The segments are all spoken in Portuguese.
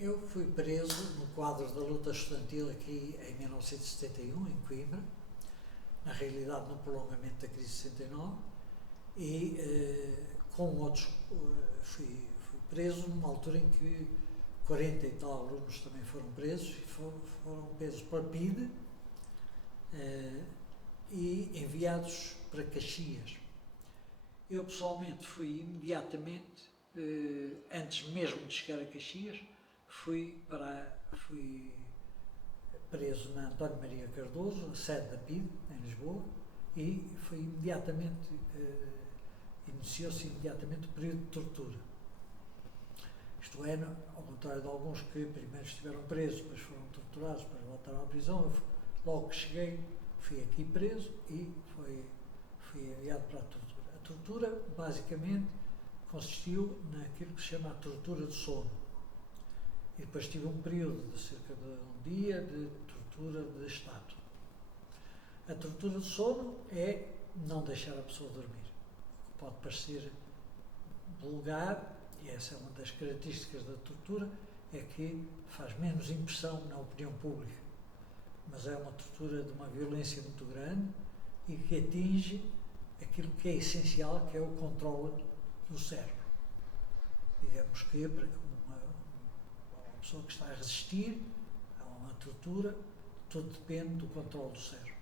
Eu fui preso no quadro da luta estudantil aqui em 1971, em Coimbra, na realidade no prolongamento da crise de 69, e com outros fui preso numa altura em que 40 e tal alunos também foram presos, e foram presos pela PIDE e enviados para Caxias. Eu pessoalmente fui imediatamente, antes mesmo de chegar a Caxias, fui preso na António Maria Cardoso, a sede da PIDE, em Lisboa, e foi imediatamente, iniciou-se imediatamente o período de tortura. Isto é, ao contrário de alguns que primeiro estiveram presos, depois foram torturados, depois voltaram à prisão, eu, logo que cheguei, fui aqui preso e fui enviado para a tortura. A tortura, basicamente, consistiu naquilo que se chama a tortura do sono. E depois tive um período de cerca de um dia de tortura de estado. A tortura do sono é não deixar a pessoa dormir. Pode parecer vulgar, e essa é uma das características da tortura, é que faz menos impressão na opinião pública. Mas é uma tortura de uma violência muito grande e que atinge aquilo que é essencial, que é o controle do cérebro. Digamos que para uma pessoa que está a resistir a uma tortura, tudo depende do controle do cérebro.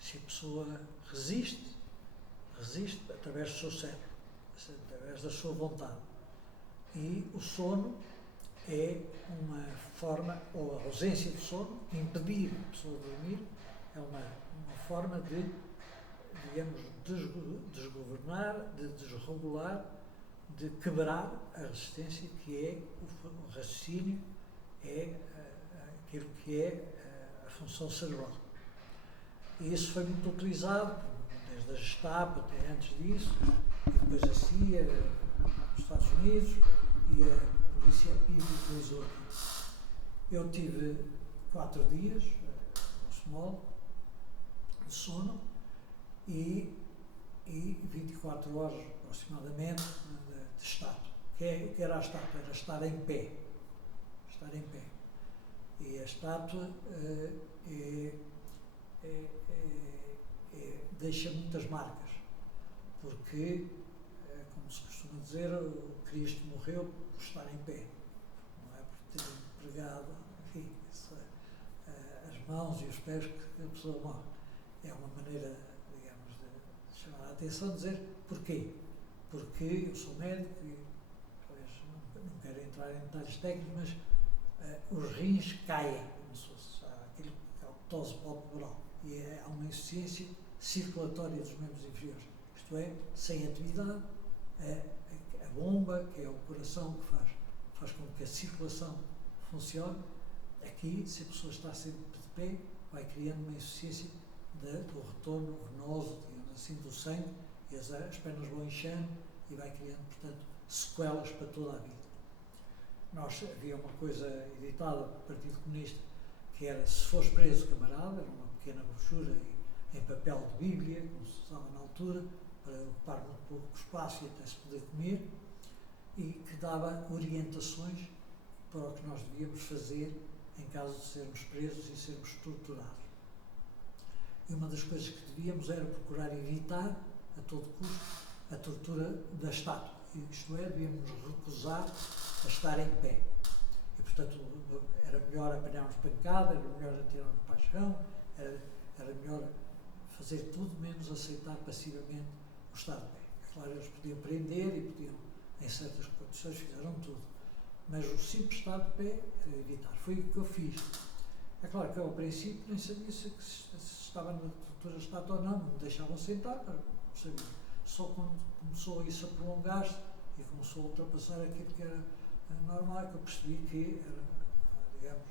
Se a pessoa resiste através do seu cérebro, através da sua vontade. E o sono é uma forma, ou a ausência de sono, impedir a pessoa de dormir, é uma forma de, digamos, desgovernar, de desregular, de quebrar a resistência, que é o raciocínio, é aquilo que é a função cerebral. E isso foi muito utilizado, desde a Gestapo até antes disso, e depois a CIA, nos Estados Unidos, e a polícia PIDE utilizou aqui. Eu tive 4 dias, no small, de sono, e 24 horas aproximadamente de estado. O que era a estátua? Era estar em pé. Estar em pé. E a estátua deixa muitas marcas, porque, como se costuma dizer, o Cristo morreu por estar em pé, não é por ter pregado, enfim, as mãos e os pés que a pessoa morre. É uma maneira, digamos, de chamar a atenção, de dizer porquê. Porque eu sou médico e, talvez, não quero entrar em detalhes técnicos, mas os rins caem, como se fosse aquilo que é o ptose palpebral, e há uma insuficiência circulatória dos membros inferiores. Isto é, sem atividade, a bomba, que é o coração que faz com que a circulação funcione, aqui, se a pessoa está sempre de pé, vai criando uma insuficiência do retorno venoso, digamos assim, do sangue, e as pernas vão inchando e vai criando, portanto, sequelas para toda a vida. Havia uma coisa editada pelo Partido Comunista, que era: se fores preso, camarada, era uma pequena brochura em papel de Bíblia, como se usava na altura, para ocupar muito pouco espaço e até se poder comer, e que dava orientações para o que nós devíamos fazer em caso de sermos presos e sermos torturados. E uma das coisas que devíamos era procurar evitar, a todo custo, a tortura da estátua. Isto é, devíamos recusar a estar em pé. E, portanto, era melhor apanharmos pancada, era melhor atirarmos para o chão, era melhor fazer tudo menos aceitar passivamente o estar de pé. É claro, eles podiam prender e podiam, em certas condições, fizeram tudo. Mas o simples estar de pé era evitar. Foi o que eu fiz. É claro que eu, ao princípio, nem sabia se estava na tortura de estátua ou não me deixavam sentar, não sabia. Só quando começou isso a prolongar-se e começou a ultrapassar aquilo que era normal, que eu percebi que era, digamos,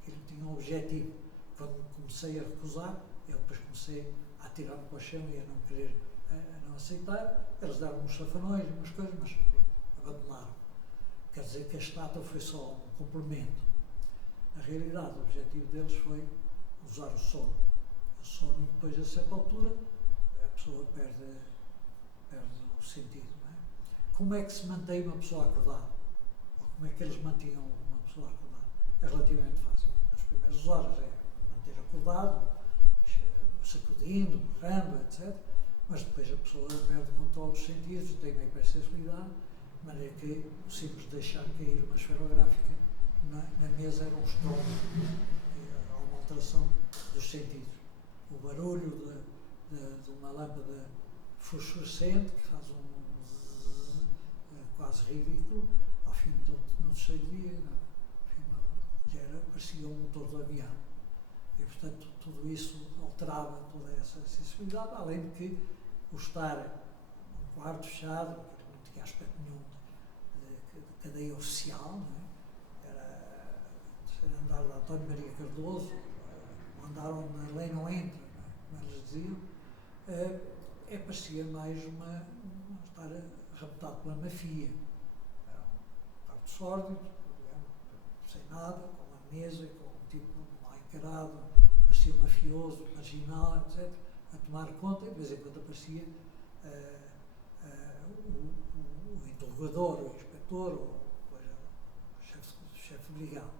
aquilo que tinha um objetivo. Quando comecei a recusar, eu depois comecei a atirar-me para o chão e a não querer, a não aceitar. Eles deram uns safanões e umas coisas, mas abandonaram. Quer dizer que a estátua foi só um complemento. Na realidade, o objetivo deles foi usar o sono. O sono, depois, a certa altura, a pessoa perde o sentido. Não é? Como é que se mantém uma pessoa acordada? Ou como é que eles mantinham uma pessoa acordada. É relativamente fácil. Nas primeiras horas é manter acordado, sacudindo, berrando, etc. Mas depois a pessoa perde o controle dos sentidos, tem uma hipersensibilidade, de maneira que o simples deixar cair uma esferográfica na mesa era um estrondo, há uma alteração dos sentidos. O barulho de uma lâmpada fosforescente, que faz um zzz, quase ridículo, ao fim no terceiro dia, parecia um motor de avião. E, portanto, tudo isso alterava toda essa sensibilidade, além de que o estar num quarto fechado, que não tinha aspecto nenhum de cadeia oficial, não é? Era andar de António Maria Cardoso, o andar onde a lei não entra, não é? Como eles diziam, parecia mais estar raptado pela mafia. Era um quarto sórdido, sem nada, com uma mesa, com um tipo mal encarado, parecia um mafioso, marginal, etc., a tomar conta, e de vez em quando aparecia o interrogador, o inspetor, ou o chefe de brigada.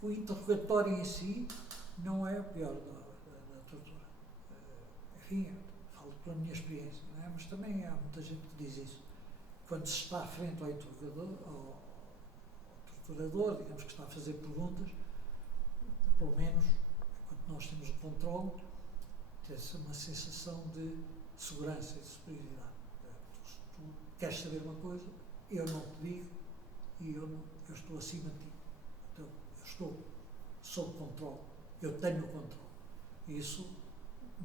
O interrogatório em si não é o pior da tortura. Enfim, falo pela minha experiência, não é? Mas também há muita gente que diz isso. Quando se está à frente ao interrogador, ao torturador, digamos que está a fazer perguntas, pelo menos, enquanto nós temos o controle, ter-se uma sensação de segurança e de superioridade. Se tu queres saber uma coisa, eu não te digo e eu estou acima de ti. Então, eu estou sob controle, eu tenho o controle. Isso,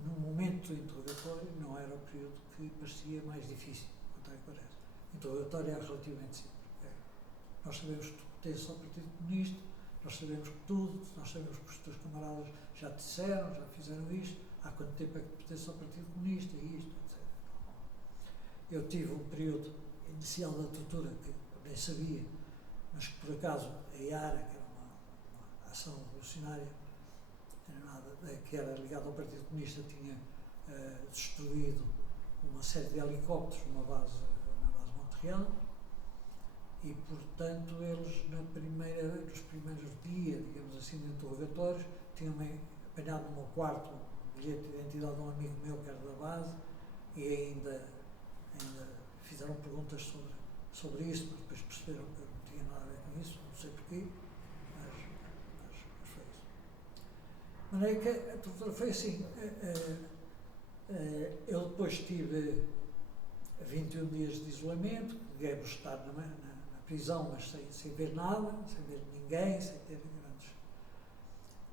no momento do interrogatório, não era o período que parecia mais difícil, quanto é que parece. O interrogatório é relativamente simples. Nós sabemos que tu pertences ao Partido Comunista, nós sabemos que tudo, nós sabemos que os teus camaradas já te disseram, já fizeram isto, há quanto tempo é que pertences ao Partido Comunista, isto, etc. Eu tive um período inicial da tortura que nem sabia, mas que por acaso a IARA, que era uma ação revolucionária, que era ligada ao Partido Comunista, tinha destruído uma série de helicópteros na base de Montreal, e, portanto, eles nos primeiros dias, digamos assim, de interrogatórios, tinham-me apanhado no meu quarto um bilhete de identidade de um amigo meu que era da base, e ainda fizeram perguntas sobre isso, mas depois perceberam que eu não tinha nada a ver com isso, não sei porquê, mas foi isso. De maneira que a tortura foi assim. Eu depois tive 21 dias de isolamento, digamos, estar na prisão, mas sem ver nada, sem ver ninguém, sem ter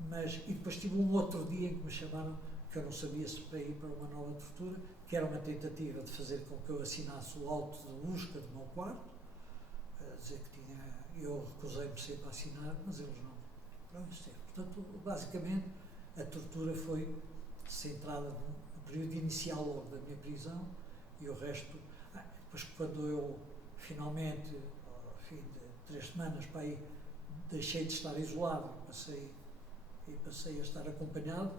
grandes. E depois tive um outro dia em que me chamaram, que eu não sabia se para ir para uma nova tortura, que era uma tentativa de fazer com que eu assinasse o auto de busca do meu quarto, dizer que eu recusei-me sempre a assinar, mas eles não insistiram. Portanto, basicamente, a tortura foi centrada no período inicial logo da minha prisão, e o resto, depois quando eu finalmente, ao fim de 3 semanas para aí, deixei de estar isolado e passei a estar acompanhado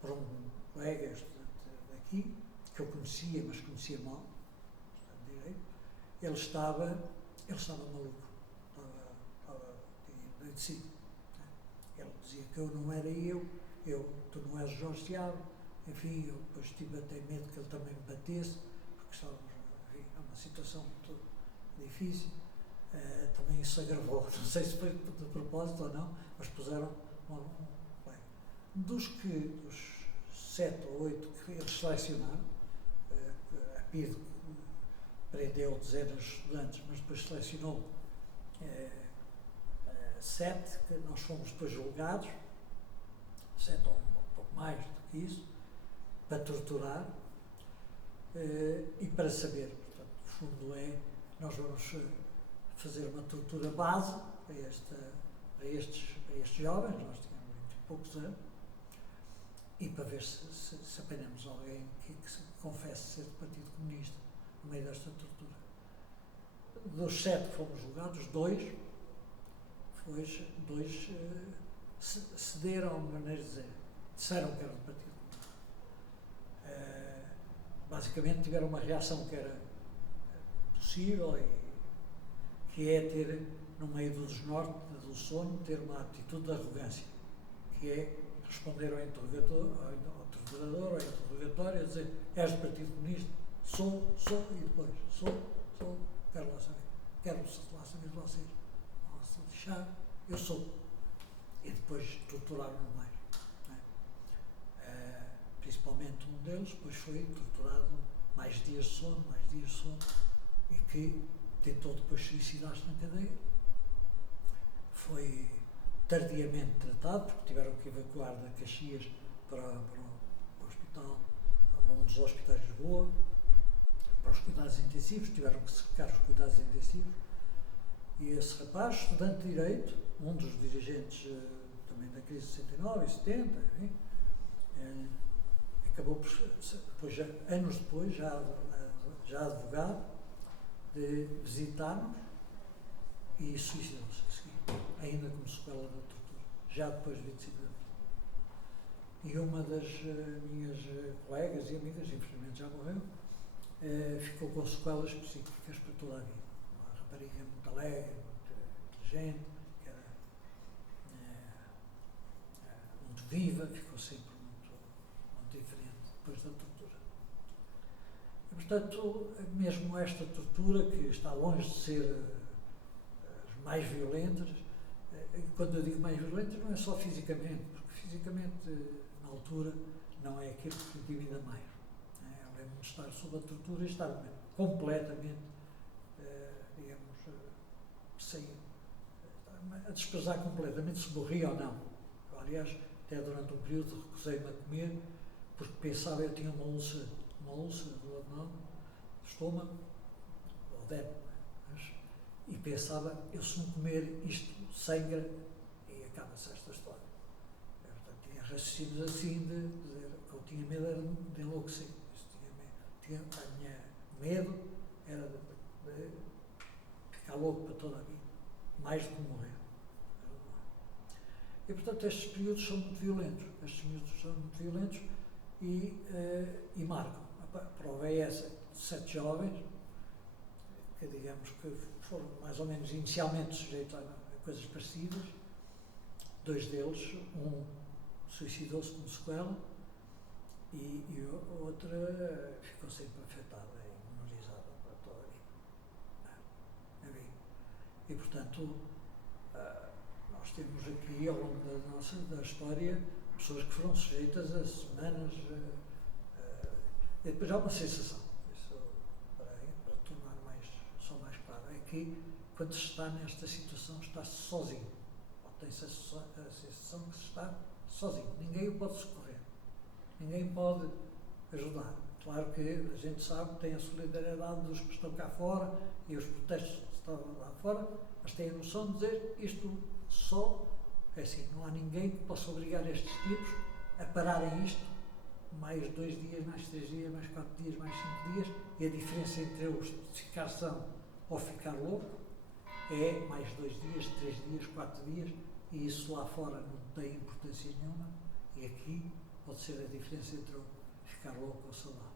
por um colega daqui, que eu conhecia, mas conhecia mal, direito. Ele estava maluco, tinha endoidecido. Ele dizia que eu não era tu não és Jorge Thiago, enfim, eu depois tive até medo que ele também me batesse, porque estávamos, enfim, numa situação muito difícil. Também isso agravou, não sei se foi de propósito ou não, mas puseram dos 7 ou 8 que eles selecionaram, a PIDE prendeu dezenas de estudantes, mas depois selecionou 7, que nós fomos depois julgados, 7 ou um pouco mais do que isso, para torturar e para saber. Portanto, no fundo nós vamos fazer uma tortura base para estes jovens, nós tínhamos 20 e poucos anos, e para ver se apanhamos alguém que se confesse ser do Partido Comunista no meio desta tortura. Dos 7 que fomos julgados, 2 cederam a maneira de dizer, disseram que eram do Partido Comunista. Basicamente tiveram uma reação que era possível e que é ter, no meio do desnorte, do sono, ter uma atitude de arrogância, que é responder ao interrogador, ao torturador, ao interrogatório, a dizer: és do Partido Comunista? Sou, e depois: sou, quero lá saber de vocês. Não se deixar, eu sou. E depois torturaram mais. Principalmente um deles, depois foi torturado mais dias de sono, e que tentou depois suicidar-se na cadeia. Foi tardiamente tratado, porque tiveram que evacuar da Caxias para o hospital, para um dos hospitais de Lisboa, para os cuidados intensivos, tiveram que secar os cuidados intensivos. E esse rapaz, estudante de Direito, um dos dirigentes também da crise de 69 e 70, acabou por, depois, anos depois, já advogado, de visitar-nos e suicidou-se a seguir, ainda como sequela da tortura, já depois de 25 de abril. E uma das minhas colegas e amigas, infelizmente já morreu, ficou com sequelas psíquicas para toda a vida. Uma rapariga muito alegre, muito inteligente, que era muito viva, ficou sempre muito diferente depois da tortura. E, portanto, mesmo esta tortura, que está longe de ser as mais violentas, quando eu digo mais violentas, não é só fisicamente, porque fisicamente, na altura, não é aquilo que intimida mais. Eu lembro-me de estar sob a tortura e estar completamente, digamos, a desprezar completamente se morria ou não. Eu, aliás, até durante um período recusei-me a comer, porque pensava, eu tinha uma úlcera do abdômen, do estômago, do odema, e pensava, eu se não comer isto sangra e acaba-se esta história. Eu, portanto, tinha raciocínios assim de dizer que eu tinha medo era de enlouquecer. A minha medo era de ficar louco para toda a vida, mais do que morrer. E, portanto, estes períodos são muito violentos, e marcam. A prova é essa: 7 jovens, que digamos que foram mais ou menos inicialmente sujeitos a coisas parecidas. 2 deles, um suicidou-se com sequela, e a outra ficou sempre afetada e menorizada para toda a vida. E, portanto, nós temos aqui, ao longo da história, pessoas que foram sujeitas a semanas. E depois há uma sensação, isso, para tornar só mais claro, é que quando se está nesta situação, está-se sozinho. Ou tem-se a sensação que se está sozinho. Ninguém o pode socorrer. Ninguém pode ajudar. Claro que a gente sabe que tem a solidariedade dos que estão cá fora e os protestos que estão lá fora, mas tem a noção de dizer isto só é assim, não há ninguém que possa obrigar estes tipos a pararem isto mais 2 dias, mais 3 dias, mais 4 dias, mais 5 dias, e a diferença entre eles de ficar são ou ficar louco é mais 2 dias, 3 dias, 4 dias, e isso lá fora não tem importância nenhuma, e aqui pode ser a diferença entre ficar louco ou saudável.